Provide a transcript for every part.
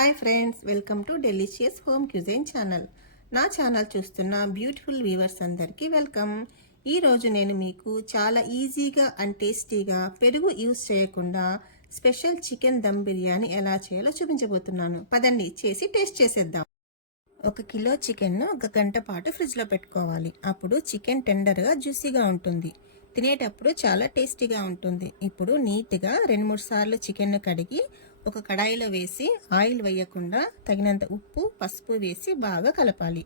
Hi friends, welcome to delicious home cuisine channel. నా channel చూస్తున్న beautiful viewers అందరికీ welcome. ఈరోజు నేను మీకు చాలా ఈజీగా అండ్ టేస్టీగా పెరుగు యూస్ చేయకుండా స్పెషల్ చికెన్ దమ్ బిర్యానీ ఎలా చేయాలో చూపించబోతున్నాను. పదండి చేసి టేస్ట్ చేసేద్దాం. 1 కిలో చికెన్ను 1 గంట పాటు ఫ్రిడ్జ్లో పెట్టుకోవాలి. అప్పుడు చికెన్ టెండర్గా జ్యూసీగా ఉంటుంది. తినేటప్పుడు చాలా టేస్టీగా ఉంటుంది. ఇప్పుడు నీట్గా 2-3 సార్లు చికెన్ను కడిగి ఒక కడాయిలో వేసి ఆయిల్ వేయకుండా తగినంత ఉప్పు, పసుపు వేసి బాగా కలపాలి.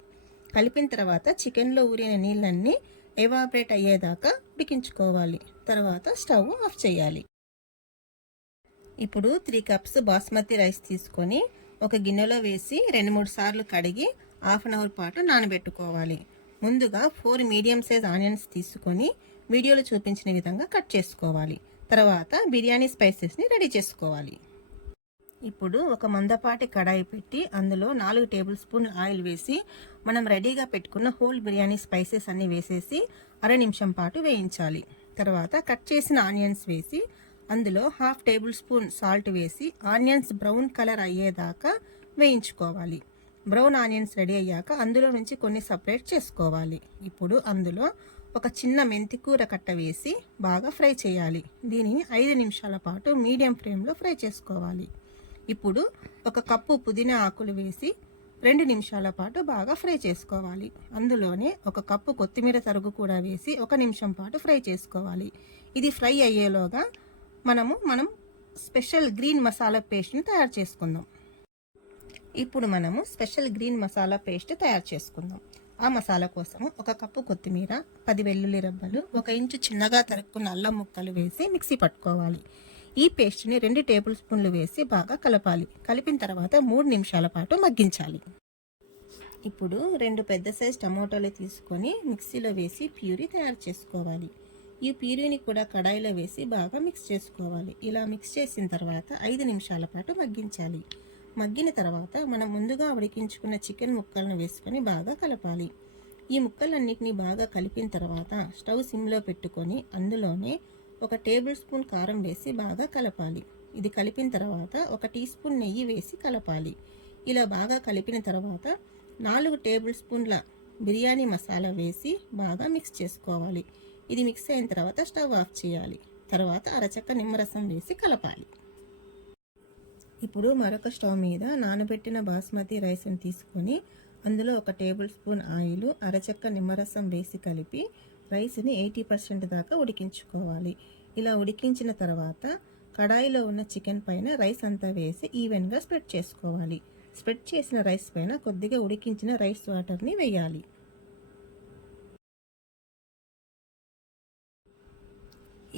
కలిపిన తర్వాత చికెన్లో ఊరిన నీళ్ళన్నీ ఎవాపరేట్ అయ్యేదాకా ఉడికించుకోవాలి. తర్వాత స్టవ్ ఆఫ్ చేయాలి. ఇప్పుడు 3 కప్స్ బాస్మతి రైస్ తీసుకొని ఒక గిన్నెలో వేసి 2-3 సార్లు కడిగి హాఫ్ అన్ అవర్ పాటు నానబెట్టుకోవాలి. ముందుగా 4 మీడియం సైజ్ ఆనియన్స్ తీసుకొని వీడియోలో చూపించిన విధంగా కట్ చేసుకోవాలి. తర్వాత బిర్యానీ స్పైసెస్ని రెడీ చేసుకోవాలి. ఇప్పుడు ఒక మందపాటి కడాయి పెట్టి అందులో 4 టేబుల్ స్పూన్ ఆయిల్ వేసి మనం రెడీగా పెట్టుకున్న హోల్ బిర్యానీ స్పైసెస్ అన్నీ వేసేసి 1/2 నిమిషం పాటు వేయించాలి. తర్వాత కట్ చేసిన ఆనియన్స్ వేసి అందులో 1/2 టేబుల్ స్పూన్ సాల్ట్ వేసి ఆనియన్స్ బ్రౌన్ కలర్ అయ్యేదాకా వేయించుకోవాలి. బ్రౌన్ ఆనియన్స్ రెడీ అయ్యాక అందులో నుంచి కొన్ని సపరేట్ చేసుకోవాలి. ఇప్పుడు అందులో ఒక చిన్న మెంతికూర కట్ట వేసి బాగా ఫ్రై చేయాలి. దీనిని 5 నిమిషాల పాటు మీడియం ఫ్లేమ్లో ఫ్రై చేసుకోవాలి. ఇప్పుడు 1 కప్పు పుదీనా ఆకులు వేసి 2 నిమిషాల పాటు బాగా ఫ్రై చేసుకోవాలి. అందులోనే 1 కప్పు కొత్తిమీర తరుగు కూడా వేసి 1 నిమిషం పాటు ఫ్రై చేసుకోవాలి. ఇది ఫ్రై అయ్యేలోగా మనం స్పెషల్ గ్రీన్ మసాలా పేస్ట్ని తయారు చేసుకుందాం. ఇప్పుడు మనము స్పెషల్ గ్రీన్ మసాలా పేస్ట్ తయారు చేసుకుందాం. ఆ మసాలా కోసము 1 కప్పు కొత్తిమీర, 10 వెల్లుల్లి రబ్బలు, 1 ఇంచు చిన్నగా తరుక్కున్న అల్లం ముక్కలు వేసి మిక్సీ పట్టుకోవాలి. ఈ పేస్ట్ని 2 టేబుల్ స్పూన్లు వేసి బాగా కలపాలి. కలిపిన తర్వాత 3 నిమిషాల పాటు మగ్గించాలి. ఇప్పుడు 2 పెద్ద సైజ్ టమోటాలు తీసుకొని మిక్సీలో వేసి ప్యూరీ తయారు చేసుకోవాలి. ఈ ప్యూరీని కూడా కడాయిలో వేసి బాగా మిక్స్ చేసుకోవాలి. ఇలా మిక్స్ చేసిన తర్వాత 5 నిమిషాల పాటు మగ్గించాలి. మగ్గిన తర్వాత మనం ముందుగా ఉడికించుకున్న చికెన్ ముక్కలను వేసుకొని బాగా కలపాలి. ఈ ముక్కలన్నిటినీ బాగా కలిపిన తర్వాత స్టవ్ సిమ్లో పెట్టుకొని అందులోనే 1 టేబుల్ స్పూన్ కారం వేసి బాగా కలపాలి. ఇది కలిపిన తర్వాత 1 టీ స్పూన్ నెయ్యి వేసి కలపాలి. ఇలా బాగా కలిపిన తర్వాత 4 టేబుల్ స్పూన్ల బిర్యానీ మసాలా వేసి బాగా మిక్స్ చేసుకోవాలి. ఇది మిక్స్ అయిన తర్వాత స్టవ్ ఆఫ్ చేయాలి. తర్వాత అరచక్క నిమ్మరసం వేసి కలపాలి. ఇప్పుడు మరొక స్టవ్ మీద నానబెట్టిన బాస్మతి రైస్ని తీసుకొని అందులో 1 టేబుల్ స్పూన్ ఆయిల్, అరచక్క నిమ్మరసం వేసి కలిపి రైస్ని 80% దాకా ఉడికించుకోవాలి. ఇలా ఉడికించిన తర్వాత కడాయిలో ఉన్న చికెన్ పైన రైస్ అంతా వేసి ఈవెన్గా స్ప్రెడ్ చేసుకోవాలి. స్ప్రెడ్ చేసిన రైస్ పైన కొద్దిగా ఉడికించిన రైస్ వాటర్ని వేయాలి.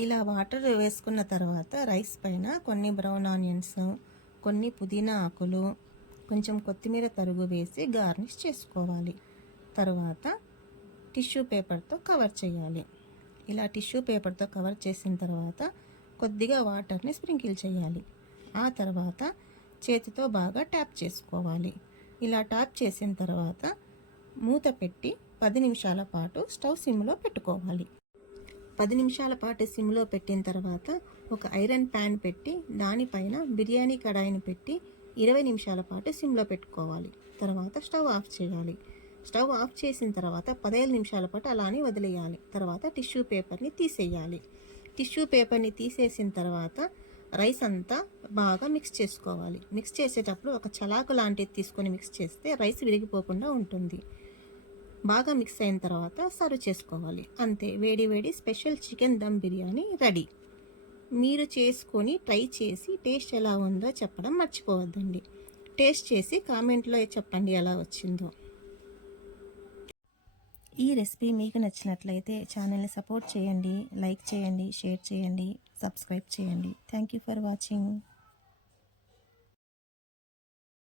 ఇలా వాటర్ వేసుకున్న తర్వాత రైస్ పైన కొన్ని బ్రౌన్ ఆనియన్స్, కొన్ని పుదీనా ఆకులు, కొంచెం కొత్తిమీర తరుగు వేసి గార్నిష్ చేసుకోవాలి. తర్వాత టిష్యూ పేపర్తో కవర్ చేయాలి. ఇలా టిష్యూ పేపర్తో కవర్ చేసిన తర్వాత కొద్దిగా వాటర్ని స్ప్రింకిల్ చేయాలి. ఆ తర్వాత చేతితో బాగా ట్యాప్ చేసుకోవాలి. ఇలా ట్యాప్ చేసిన తర్వాత మూత పెట్టి 10 నిమిషాల పాటు స్టవ్ సిమ్లో పెట్టుకోవాలి. 10 నిమిషాల పాటు సిమ్లో పెట్టిన తర్వాత ఒక ఐరన్ ప్యాన్ పెట్టి దానిపైన బిర్యానీ కడాయిని పెట్టి 20 నిమిషాల పాటు సిమ్లో పెట్టుకోవాలి. తర్వాత స్టవ్ ఆఫ్ చేయాలి. స్టవ్ ఆఫ్ చేసిన తర్వాత 15 నిమిషాల పాటు అలానే వదిలేయాలి. తర్వాత టిష్యూ పేపర్ని తీసేయాలి. టిష్యూ పేపర్ని తీసేసిన తర్వాత రైస్ అంతా బాగా మిక్స్ చేసుకోవాలి. మిక్స్ చేసేటప్పుడు ఒక చలాకు లాంటిది తీసుకొని మిక్స్ చేస్తే రైస్ విరిగిపోకుండా ఉంటుంది. బాగా మిక్స్ అయిన తర్వాత సర్వ్ చేసుకోవాలి. అంతే, వేడి వేడి special chicken dum biryani ready. మీరు చేసుకొని ట్రై చేసి టేస్ట్ ఎలా ఉందో చెప్పడం మర్చిపోవద్దండి. టేస్ట్ చేసి కామెంట్లో చెప్పండి ఎలా వచ్చిందో. ఈ రెసిపీ మీకు నచ్చినట్లయితే ఛానల్ని సపోర్ట్ చేయండి, లైక్ చేయండి, షేర్ చేయండి, సబ్స్క్రైబ్ చేయండి. Thank you for watching.